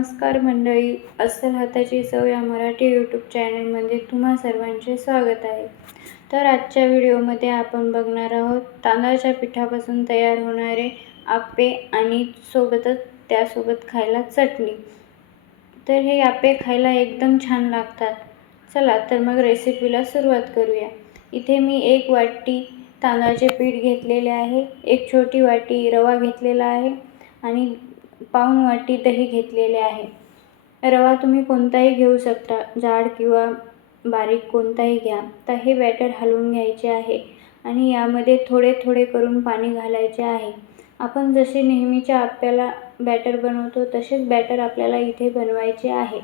नमस्कार मंडळी, अस्सल हाताची चव या मराठी यूट्यूब चॅनलमध्ये तुम्हा सर्वांचे स्वागत आहे। तर आजच्या व्हिडिओमध्ये आपण बघणार आहोत तांदळाच्या पिठापासून तयार होणारे आप्पे आणि त्यासोबत खायला चटणी। तर हे आप्पे खायला एकदम छान लागतात। चला तर मग रेसिपीला सुरुवात करूया। इथे मी 1 वाटी तांदळाचे पीठ घेतलेले आहे, 1 छोटी वाटी रवा घेतलेला आहे आणि पाऊण वाटी दही घेतलेले आहे। रवा तुम्ही कोणताही घेऊ शकता, जाड किंवा बारीक कोणताही घ्या। तर हे बॅटर हलवून घ्यायचे आहे आणि यामध्ये थोडे थोडे करून पाणी घालायचे आहे। आपण जसे नेहमीच्या आप्याला बॅटर बनवतो तसेच बॅटर आपल्याला इथे बनवायचे आहे।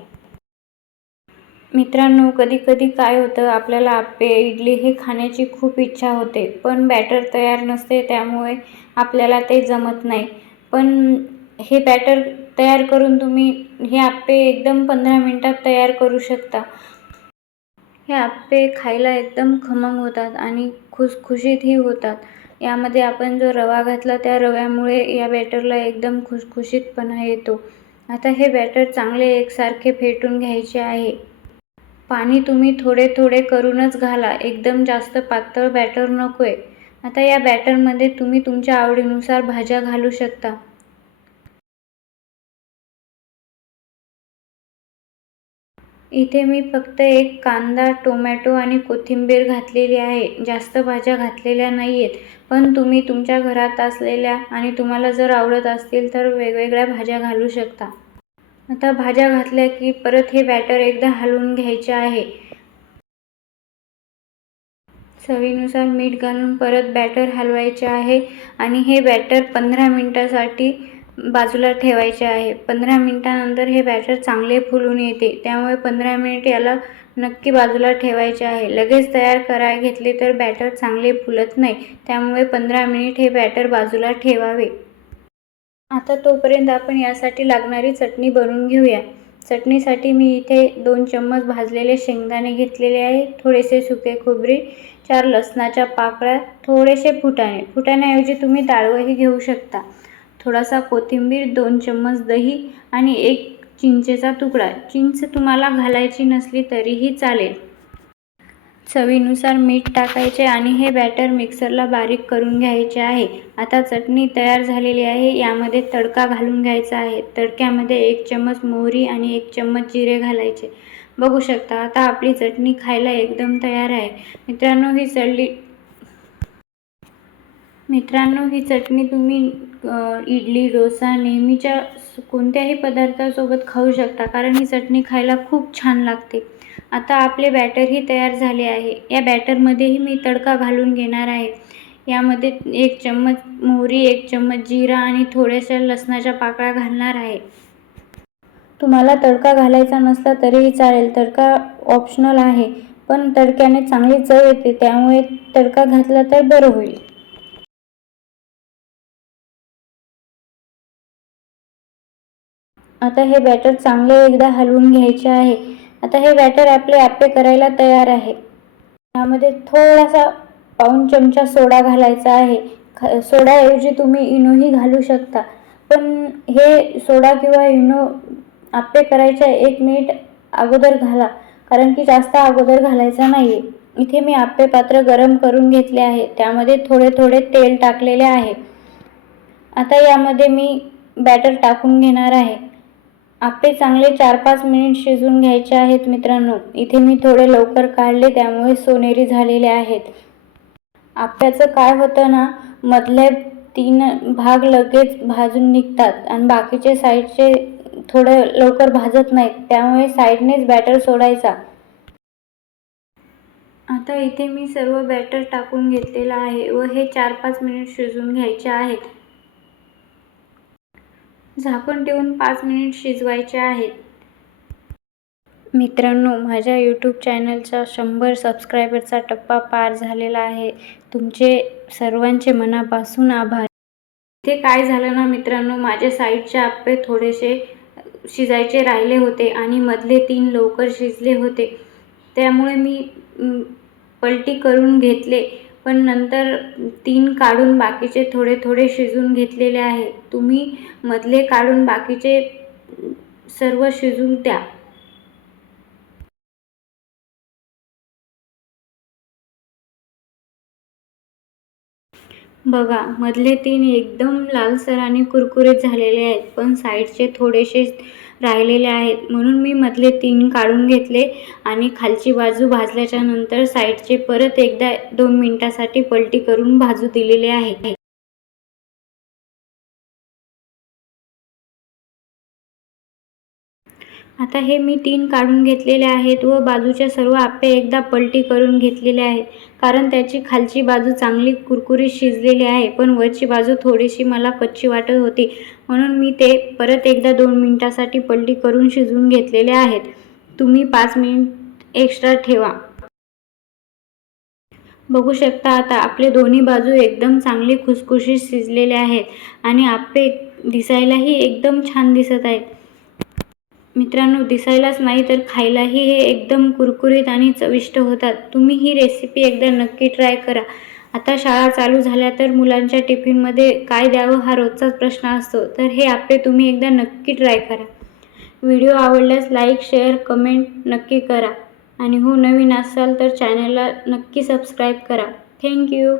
मित्रांनो, कधी कधी काय होतं, आपल्याला आप्पे इडली हे खाण्याची खूप इच्छा होते, पण बॅटर तयार नसते, त्यामुळे आपल्याला ते जमत नाही। पण हे बॅटर तयार करून तुम्ही हे आप्पे एकदम 15 मिनिटात तयार करू शकता। हे आप्पे खायला एकदम खमंग होतात आणि खुसखुशीतही होतात। यामध्ये आपण जो रवा घातला त्या रव्यामुळे या बॅटरला एकदम खुसखुशीतपणा येतो। आता हे बॅटर चांगले एकसारखे फेटून घ्यायचे आहे। पाणी तुम्ही थोडे थोडे करूनच घाला, एकदम जास्त पातळ बॅटर नकोय। आता या बॅटरमध्ये तुम्ही तुमच्या आवडीनुसार भाज्या घालू शकता। इथे मी फक्त 1 कांदा, टोमॅटो आणि कोथिंबीर घातलेली आहे, जास्त भाज्या घातलेल्या नाहीयेत। पण तुम्ही तुमच्या घरात असलेल्या आणि तुम्हाला जर आवडत असतील तर वेगवेगळ्या भाज्या घालू शकता। आता भाज्या घातल्या की परत हे बॅटर एकदा हलवून घ्यायचे आहे। चवीनुसार मीठ घालून परत बॅटर हलवायचे आहे आणि हे बॅटर 15 मिनिटांसाठी बाजूला ठेवायचे आहे। 15 मिनिटांनंतर हे बॅटर चांगले फुलून येते, त्यामुळे 15 मिनिट याला नक्की बाजूला ठेवायचे आहे। लगेच तयार करायला घेतले तर बॅटर चांगले फुलत नाही, त्यामुळे 15 मिनिट हे बॅटर बाजूला ठेवावे। आता तोपर्यंत आपण यासाठी लागणारी चटणी बनवून घेऊया। चटणीसाठी मी इथे 2 चम्मच भाजलेले शेंगदाणे घेतलेले आहे, थोडेसे सुके खोबरे, 4 लसणाच्या पाकळ्या, थोडेसे फुटाण्याऐवजी तुम्ही डाळवंही घेऊ शकता, थोडासा कोथिंबीर, 2 चम्मच दही आणि 1 चिंचेचा तुकडा। चिंच तुम्हाला घालायची नसली तरीही चालेल। चवीनुसार मीठ टाकायचे आणि हे बॅटर मिक्सरला बारीक करून घ्यायचे आहे। आता चटणी तयार झालेली आहे, यामध्ये तडका घालून घ्यायचा आहे। तडक्यामध्ये 1 चम्मच मोहरी आणि 1 चम्मच जिरे घालायचे। बघू शकता, आता आपली चटणी खायला एकदम तयार आहे। मित्रांनो, ही चटणी तुम्ही इडली, डोसा, नेहमीच्या कोणत्याही पदार्थासोबत खाऊ शकता, कारण ही चटणी खायला खूप छान लागते। आता आपले बॅटरही तयार झाले आहे। या बॅटरमध्येही मी तडका घालून घेणार आहे। यामध्ये 1 चम्मच मोहरी, 1 चम्मच जिरा आणि थोड्याशा लसणाच्या पाकळ्या घालणार आहे। तुम्हाला तडका घालायचा नसला तरीही चालेल, तडका ऑप्शनल आहे, पण तडक्याने चांगली चव येते, त्यामुळे तडका घातला तर बरं होईल। आता हे बॅटर चांगले एकदा हलवून घ्यायचे आहे। आता हे बॅटर आपले आप्पे करायला तयार आहे। यामध्ये थोडासा पाऊण चमचा सोडा घालायचा आहे। सोड्याऐवजी तुम्ही इनोही घालू शकता, पण हे सोडा किंवा इनो आप्पे करायच्या 1 मिनिट अगोदर घाला, कारण की जास्त अगोदर घालायचा नाहीये। इथे मी आप्पे पात्र गरम करून घेतले आहे, त्यामध्ये थोडे थोडे तेल टाकलेले आहे। आता यामध्ये मी बॅटर टाकून घेणार आहे। आप्पे चांगले 4-5 मिनिट शिजवून घ्यायचे आहेत। मित्रांनो, इथे मी थोडे लवकर काढले, त्यामुळे सोनेरी झालेले आहेत। आप्याचं काय होतं ना, मधले 3 भाग लगेच भाजून निघतात आणि बाकीचे साईडचे थोडे लवकर भाजत नाहीत, त्यामुळे साईडनेच बॅटर सोडायचा। आता इथे मी सर्व बॅटर टाकून घेतलेला आहे व हे 4-5 मिनिट शिजवून घ्यायचे आहेत। झाकण ठेवून 5 मिनिट शिजवायचे आहेत। मित्रांनो, माझ्या यूट्यूब चॅनलचा 100 सबस्क्रायबरचा टप्पा पार झालेला आहे। तुमचे सर्वांचे मनापासून आभार। इथे काय झालं ना मित्रांनो, माझे साईडचे आप्पे थोडेसे शिजायचे राहिले होते आणि मधले 3 लवकर शिजले होते, त्यामुळे मी पलटी करून घेतले, पण नंतर 3 काढून बाकीचे थोडे थोडे शिजवून घेतलेले आहे। तुम्ही मधले काढून बाकीचे सर्व शिजून द्या. बघा, मधले 3 एकदम लालसर आणि कुरकुरीत झालेले आहेत, पण साईडचे थोडेसे राहिलेले आहेत, म्हणून मी मधले 3 काढून घेतले आणि खालची बाजू भाजल्याच्या नंतर साईडचे परत एकदा 2 मिनिटासाठी पलटी करून भाजू दिलेले आहे. आता हे मी 3 काढून घेतलेले आहेत व बाजूच्या सर्व आप्पे एकदा पलटी करून घेतलेले आहेत, कारण त्याची खालची बाजू चांगली कुरकुरीत शिजलेली आहे, पण वरची बाजू थोडीशी मला कच्ची वाटत होती, म्हणून मी ते परत एकदा 2 मिनिटासाठी पलटी करून शिजवून घेतलेले आहेत. तुम्ही 5 मिनिट एक्स्ट्रा ठेवा. बघू शकता आता आपले दोन्ही बाजू एकदम चांगले खुसखुशीत शिजलेले आहेत आणि आप्पे दिसायलाही एकदम छान दिसत आहेत. मित्रांनो, दिसायलाच नाही तर खायलाही हे एकदम कुरकुरीत आणि चविष्ट होतात. तुम्ही ही रेसिपी एकदा नक्की ट्राय करा. आता शाळा चालू झाल्या तर मुलांच्या टिफिनमध्ये काय द्यावं हा रोजचाच प्रश्न असतो, तर हे आप्पे तुम्ही एकदा नक्की ट्राय करा. व्हिडिओ आवडल्यास लाईक, शेअर, कमेंट नक्की करा आणि हो नवीन असाल तर चॅनलला नक्की सबस्क्राईब करा. थँक्यू.